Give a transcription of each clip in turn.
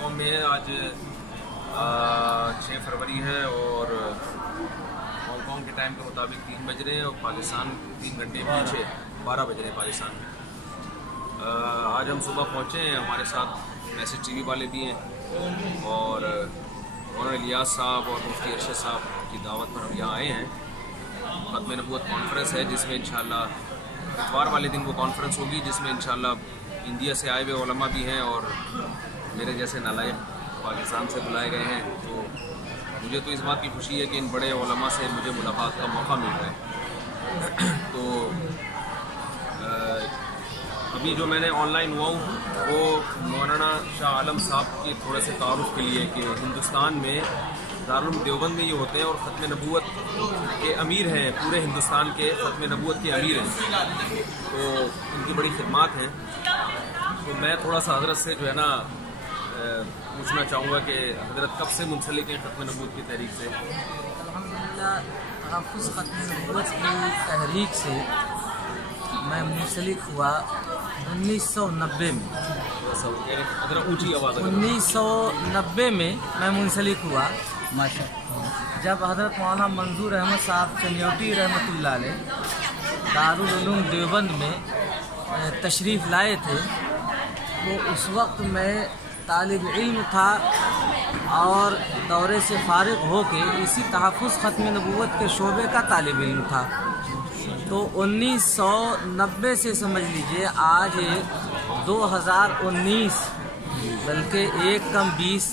Hong Kong में आज 6 फरवरी है और हांगकांग के टाइम के मुताबिक 3 बज रहे हैं और पाकिस्तान 3 घंटे पीछे 12 बज रहे हैं पाकिस्तान में। आज हम सुबह पहुँचे हैं, हमारे साथ मैसेज टीवी वाले भी हैं और मौलाना इलियास साहब और मुफ्ती अरशद साहब की दावत पर हम यहाँ आए हैं। खत्म नबूवत कॉन्फ्रेंस है जिसमें इंशाल्लाह इतवार वाले दिन वो कॉन्फ्रेंस होगी, जिसमें इंशाल्लाह इंडिया से आए हुए उलमा भी हैं और मेरे जैसे नालायक पाकिस्तान से बुलाए गए हैं। तो मुझे तो इस बात की खुशी है कि इन बड़े उलमा से मुझे मुलाकात का मौका मिल रहा है। तो अभी जो मैंने ऑनलाइन हुआ हूँ वो मौलाना शाह आलम साहब के थोड़े से तारुफ के लिए कि हिंदुस्तान में दारुल देवबंद में ये होते हैं और ख़त्म नबूवत के अमीर हैं, पूरे हिंदुस्तान के ख़त्म नबूवत के अमीर हैं, तो उनकी बड़ी खिदमत हैं। तो मैं थोड़ा सा हज़रत से जो है ना पूछना चाहूँगा कि हज़रत कब से मुंसलिक हैं ख़त्म नबूवत की तहरीक से? अल्हम्दुलिल्लाह हाफ़िज़ ख़त्म नबूवत की तहरीक से मैं मुंसलिक हुआ 1990 में। ऊँची आवाज़ 1990 में मैं मुंसलिक हुआ माशाअल्लाह, जब हज़रत मौलाना मंजूर अहमद साहब चनियोटी रहमतुल्लाह अलैह दारुल उलूम देवबंद में तशरीफ़ लाए थे। तो उस वक्त मैं तालिब इल्म था और दौरे से फ़ारिग होके इसी तहफ़्फ़ुज़ ख़त्म नबूवत के शोबे का तालिब इल्म था। तो 1990 से समझ लीजिए आज 2019 बल्कि 1 कम 20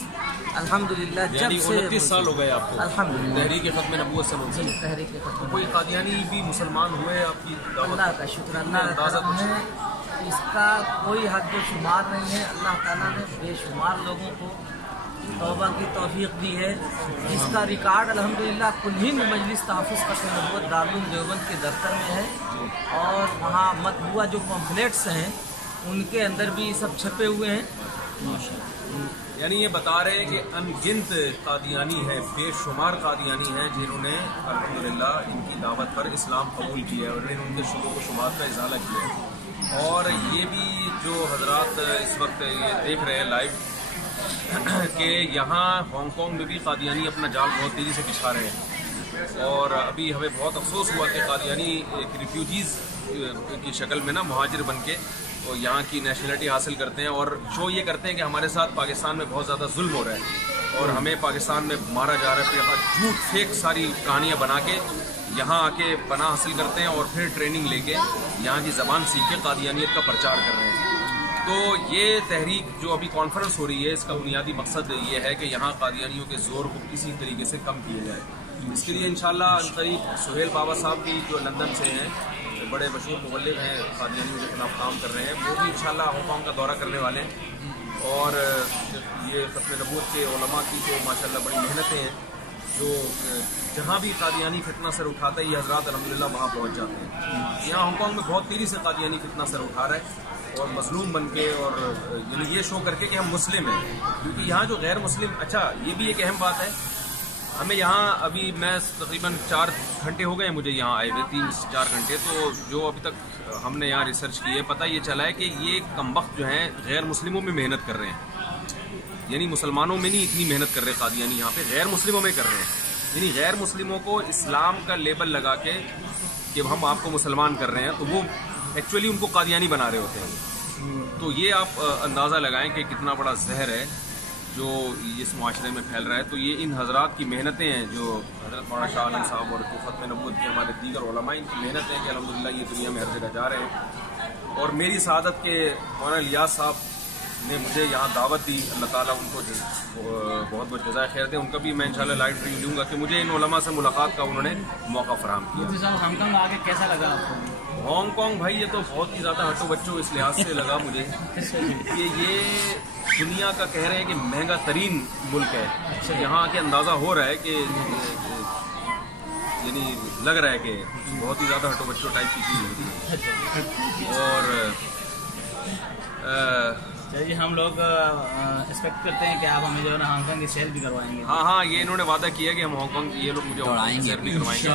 अल्हम्दुलिल्लाह जब से 29 साल हो गए आपको अल्हम्दुलिल्लाह तहरीक ख़त्म नबूवत से मुंसलिक। तहरीक ख़त्म कोई कादियानी भी मुसलमान हुए आपकी दावत? अल्लाह का शुक्र, अल्लाह का करम है, इसका कोई हद व शुमार नहीं है। अल्लाह ताला ने बेशुमार लोगों को तौबा की तौफीक दी है, जिसका रिकॉर्ड अल्हम्दुलिल्लाह कुल्हिन मजलिस तहफ़्फ़ुज़ ख़त्म नबूवत दारुल देवबंद के दफ्तर में है और वहाँ मतबूआ जो पम्फलेट्स हैं उनके अंदर भी सब छपे हुए हैं। यानी ये बता रहे हैं कि अनगिनत कादियानी है, बेशुमार कादियानी हैं जिन्होंने अल्हम्दुलिल्लाह इनकी दावत पर इस्लाम कबूल किया है और इन्होंने उनके शुरू व शुमात का इज़ाला किया है। और ये भी जो हजरात इस वक्त ये देख रहे हैं लाइव कि यहाँ हांगकांग में भी कादियानी अपना जाल बहुत तेज़ी से बिछा रहे हैं और अभी हमें बहुत अफसोस हुआ कि कादियानी एक रिफ्यूजीज़ की शक्ल में ना मुहाजिर बन के तो यहाँ की नेशनलिटी हासिल करते हैं और शो ये करते हैं कि हमारे साथ पाकिस्तान में बहुत ज़्यादा जुल्म हो रहा है और हमें पाकिस्तान में मारा जा रहा है। झूठ फेक सारी कहानियाँ बना के यहाँ आके पनाह हासिल करते हैं और फिर ट्रेनिंग लेके यहाँ की ज़बान सीख के कादियानियत का प्रचार कर रहे हैं। तो ये तहरीक जो अभी कॉन्फ्रेंस हो रही है इसका बुनियादी मकसद ये है कि यहाँ कादियानियों के ज़ोर को किसी तरीके से कम किया जाए। इसके लिए इंशाल्लाह करीब सुहेल बाबा साहब भी जो लंदन से हैं, बड़े मशहूर मुबल्लिग हैं, कादियानियों के खिलाफ काम कर रहे हैं, वो भी इंशाल्लाह हांगकांग का दौरा करने वाले हैं। और ये ख़त्म नबूवत के उलमा की तो माशाल्लाह बड़ी मेहनतें हैं, जो जहाँ भी कादियानी फितना सर उठाता है ये हज़रात अल्हम्दुलिल्लाह वहाँ पहुँच जाते हैं। यहाँ हांगकांग में बहुत तेज़ी से कादियानी फितना सर उठा रहा है और मजलूम बन के और यानी ये शो करके कि हम मुस्लिम हैं, क्योंकि यहाँ जो गैर मुस्लिम, अच्छा ये भी एक अहम बात है, हमें यहाँ अभी मैं तकरीबन 4 घंटे हो गए मुझे यहाँ आए हुए, 3-4 घंटे। तो जो अभी तक हमने यहाँ रिसर्च की है पता ये चला है कि ये कमबख्त जो हैं गैर मुस्लिमों में मेहनत कर रहे हैं, यानी मुसलमानों में नहीं इतनी मेहनत कर रहे कादियानी, यहाँ पे गैर मुस्लिमों में कर रहे हैं। यानी गैर मुस्लिमों को इस्लाम का लेबल लगा के कि हम आपको मुसलमान कर रहे हैं, तो वो एक्चुअली उनको कादियानी बना रहे होते हैं। तो ये आप अंदाज़ा लगाएं कि कितना बड़ा जहर है जो इस माशरे में फैल रहा है। तो ये इन हजरात की मेहनतें हैं, जो हज़रत मौलाना शाह आलम साहब और ख़त्म नबूवत के हमारे दीगर उलमा, इनकी मेहनत है कि अल्हम्दुलिल्लाह ये दुनिया में हर जगह जा रहे हैं। और मेरी सआदत के मौलाना इलियास साहब ने मुझे यहाँ दावत दी, अल्लाह ताला उनको बहुत बहुत जज़ाए खैर दे। उनका भी मैं इंशाल्लाह लाइव रिव्यू लूँगा कि मुझे इन उलमा से मुलाकात का उन्होंने मौका फराहम किया। हांगकांग में आके कैसा लगा आपको? हांगकांग भाई ये तो बहुत ही ज़्यादा हटो बच्चों इस लिहाज से लगा मुझे कि ये दुनिया का कह रहे हैं कि महंगा तरीन मुल्क है। यहाँ आके अंदाज़ा हो रहा है कि यानी लग रहा है कि बहुत ही ज़्यादा हटो बच्चों टाइप की चीज़ होती है। और चलिए हम लोग एक्सपेक्ट करते हैं कि आप हमें जो है ना हांगकांग की सैर भी करवाएंगे। हाँ, ये इन्होंने वादा किया कि हम हांगकांग ये लोग मुझे सैर भी करवाएंगे।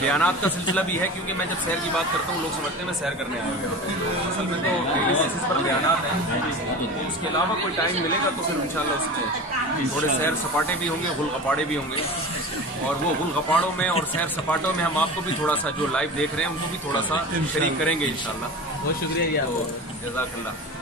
बयानात का सिलसिला भी है, क्योंकि मैं जब सैर की बात करता हूँ लोग समझते हैं मैं सैर करने आया हुआ हूँ। असल में तो डेली बेसिस पर बयानात हैं, उसके अलावा कोई टाइम मिलेगा तो फिर इंशाल्लाह उसमें थोड़े सैर सपाटे भी होंगे, गुल गपाड़े भी होंगे, और वो गुल गपाड़ों में और सैर सपाटों में हम आपको भी थोड़ा सा जो लाइव देख रहे हैं उनको भी थोड़ा सा शरीक करेंगे इंशाल्लाह। बहुत शुक्रिया जी आपको। जज़ाकल्लाह।